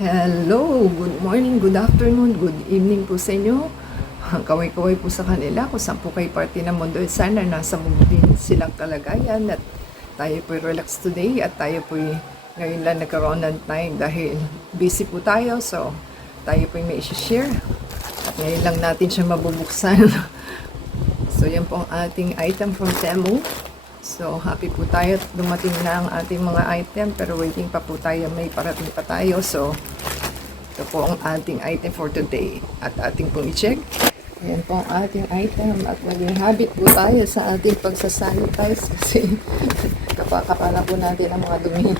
Hello, good morning, good afternoon, good evening po sa inyo. Kaway-kaway po sa kanila kung saan po kayo parte ng mundo. Sana nasa mabuti silang kalagayan at tayo po relax today at tayo po ngayon lang nagkaroon ng time dahil busy po tayo. So, tayo po may i-share at ngayon lang natin siya mabubuksan. So, yan po ang ating item from Temu. So, happy po tayo. Dumating na ang ating mga item pero waiting pa po tayo. May parating pa tayo. So, ito po ang ating item for today. At ating pong i-check. Ayan po ang ating item. At maging habit po tayo sa ating pagsasanitize kasi kapakapala po natin ang mga dumi.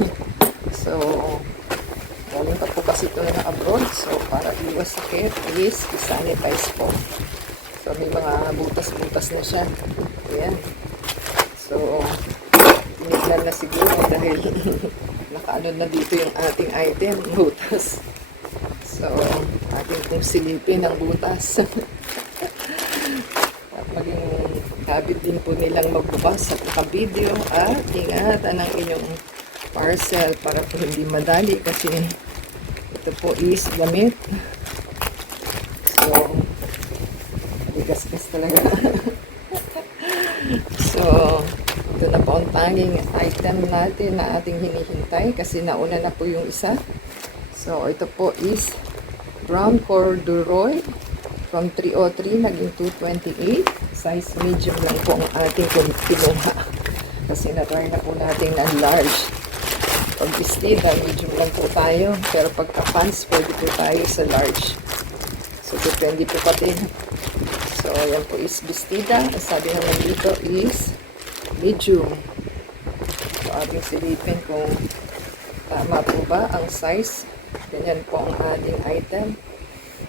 So, galing pa po kasi ito na abroad. So, para iwas sakit is i-sanitize po. So, may mga butas-butas na siya. Ayan. So, tinignan na siguro dahil nakaano na dito yung ating item, butas. So, ating pong silipin ang butas. At maging habit din po nilang magbukas at naka-video at ingatan ang inyong parcel para po hindi madali kasi ito po is gamit. So, ligas-gas talaga. So, ito na po ang tanging item natin na ating hinihintay kasi nauna na po yung isa. So, ito po is brown corduroy from 303 naging 228. Size medium lang po ang ating kinuha kasi na-try na po natin ng large. Pag bestida, medium lang po tayo pero pagka pants, pwede po tayo sa large. So, depende po pati. So, yan po is bestida. Sabi naman dito is medium. So, ating silipin kung tama po ba ang size. Ganyan po ang ating item.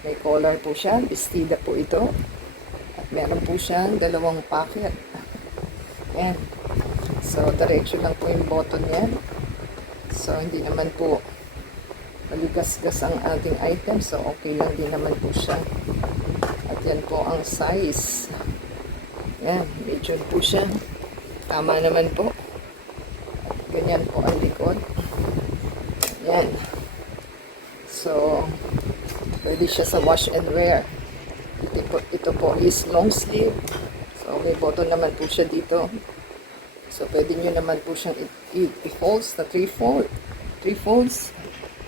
May collar po siya. Bestida po ito. At meron po siyang dalawang pocket. Ayan. So, diretso lang po yung button yan. So, hindi naman po maligas-gas ang ating item. So, okay lang din naman po siya. At yan po ang size. Yan, medium po siya. Tama naman po. At ganyan po ang likod. Yan. So, pwede siya sa wash and wear. Ito po is long sleeve. So, may button naman po siya dito. So, pwede nyo naman po siyang i-folds na 3 folds.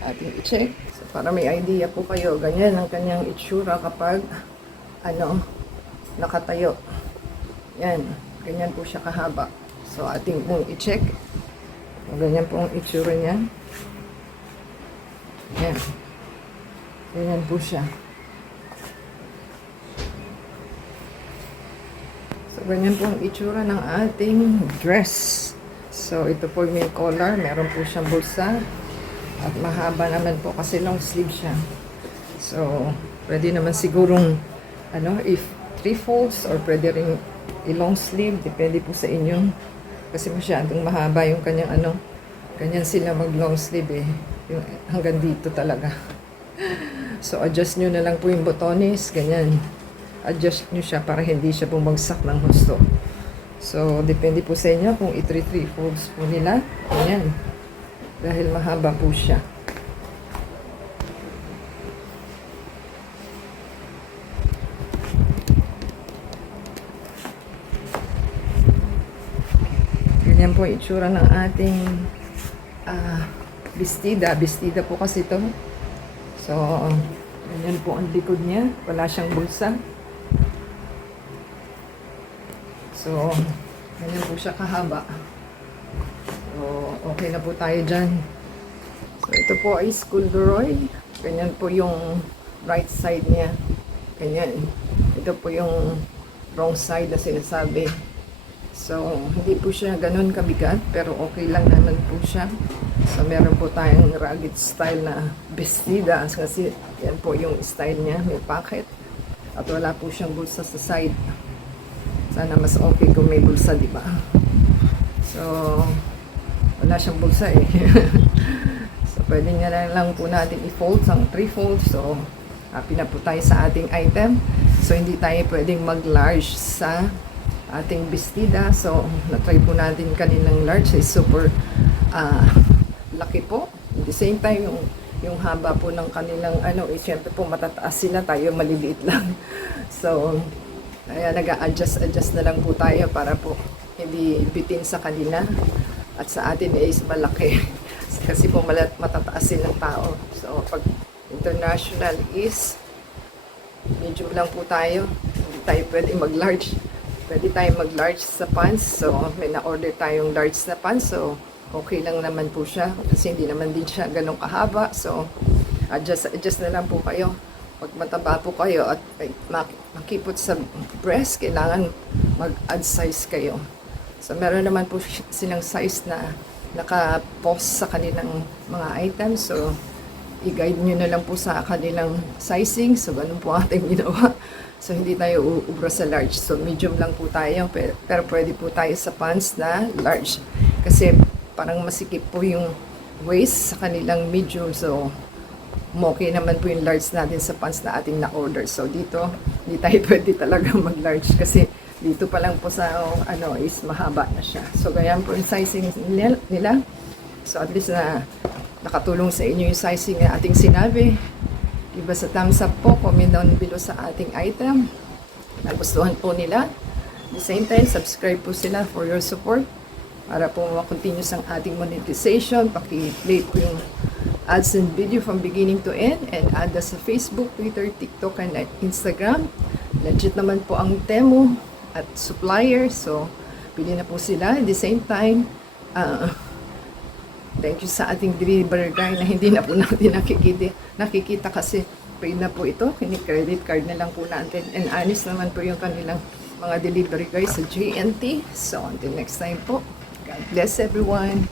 Ating i-check. So, para may idea po kayo, ganyan ang kanyang itsura kapag nakatayo. Yan. Ganyan po siya kahaba. So, ating pong i-check. Ganyan po ang itsura niya. Yan. Ganyan po siya. So, ganyan po ang itsura ng ating dress. So, ito po yung collar. Meron po siyang bulsa. At mahaba naman po kasi long sleeve siya. So, pwede naman sigurong if 3 folds or pwede rin i-long sleeve, depende po sa inyo. Kasi masyadong mahaba yung kanyang ganyan sila mag long sleeve yung hanggang dito talaga. So, adjust nyo na lang po yung botones, ganyan. Adjust nyo siya para hindi siya bumagsak ng husto. So, depende po sa inyo kung i-3 folds po nila, ganyan. Dahil mahaba po siya. Ganyan po itsura ng ating bestida. Bestida po kasi ito. So, ganyan po ang likod niya. Wala siyang bulsa. So, ganyan po siya kahaba. So, okay na po tayo dyan. So, ito po ay corduroy. Ganyan po yung right side niya. Ganyan. Ito po yung wrong side na sinasabi. So, hindi po siya ganun kabigat, pero okay lang naman po siya. So, meron po tayong rugged style na bestida. Kasi yan po yung style niya. May pocket. At wala po siyang bulsa sa side. Sana mas okay kung may bulsa, di ba? So, wala siyang bulsa So, pwede nga lang po natin i-fold ang 3 folds. So, happy na po tayo sa ating item. So, hindi tayo pwedeng mag-large sa ating bestida. So, na-try po natin kaninang large. Is super laki po. At the same time, yung yung haba po ng kanilang ano, syempre po matataas sila, tayo maliliit lang. So, kaya nag-a-adjust na lang po tayo para po hindi bitin sa kanila. At sa atin is malaki. Kasi po matataas silang tao. So, pag international is medium lang po tayo. Hindi tayo pwede mag-large. Pwede tayo mag-large sa pants. So, may na-order tayong large na pants. So, okay lang naman po siya. Kasi hindi naman din siya ganun kahaba. So, adjust na lang po kayo. Pag mataba po kayo at makipot sa breast, kailangan mag-add size kayo. So, meron naman po silang size na naka-post sa kanilang mga items. So, i-guide nyo na lang po sa kanilang sizing. So, ganun po ating ginawa. So, hindi tayo uubra sa large. So, medium lang po tayo. Pero pwede po tayo sa pants na large. Kasi parang masikip po yung waist sa kanilang medium. So, okay naman po yung large natin sa pants na ating na-order. So, dito, hindi tayo pwede talaga mag-large. Kasi dito pa lang po sa ano is mahaba na siya. So, ganyan po yung sizing nila. So, at least na nakatulong sa inyo yung sizing na ating sinabi. Give us a thumbs up po. Comment down below sa ating item. Nagustuhan po nila. At the same time, subscribe po sila for your support. Para po makontinue ang ating monetization. Paki-play po yung ads and video from beginning to end. And add us sa Facebook, Twitter, TikTok, and Instagram. Legit naman po ang Temu at supplier. So, pili na po sila. At the same time, thank you sa ating delivery guy na hindi na po natin nakikita kasi paid na po ito. Kini-credit card na lang po natin. And honest naman po yung kanilang mga delivery guys sa GNT. So, until next time po. God bless everyone.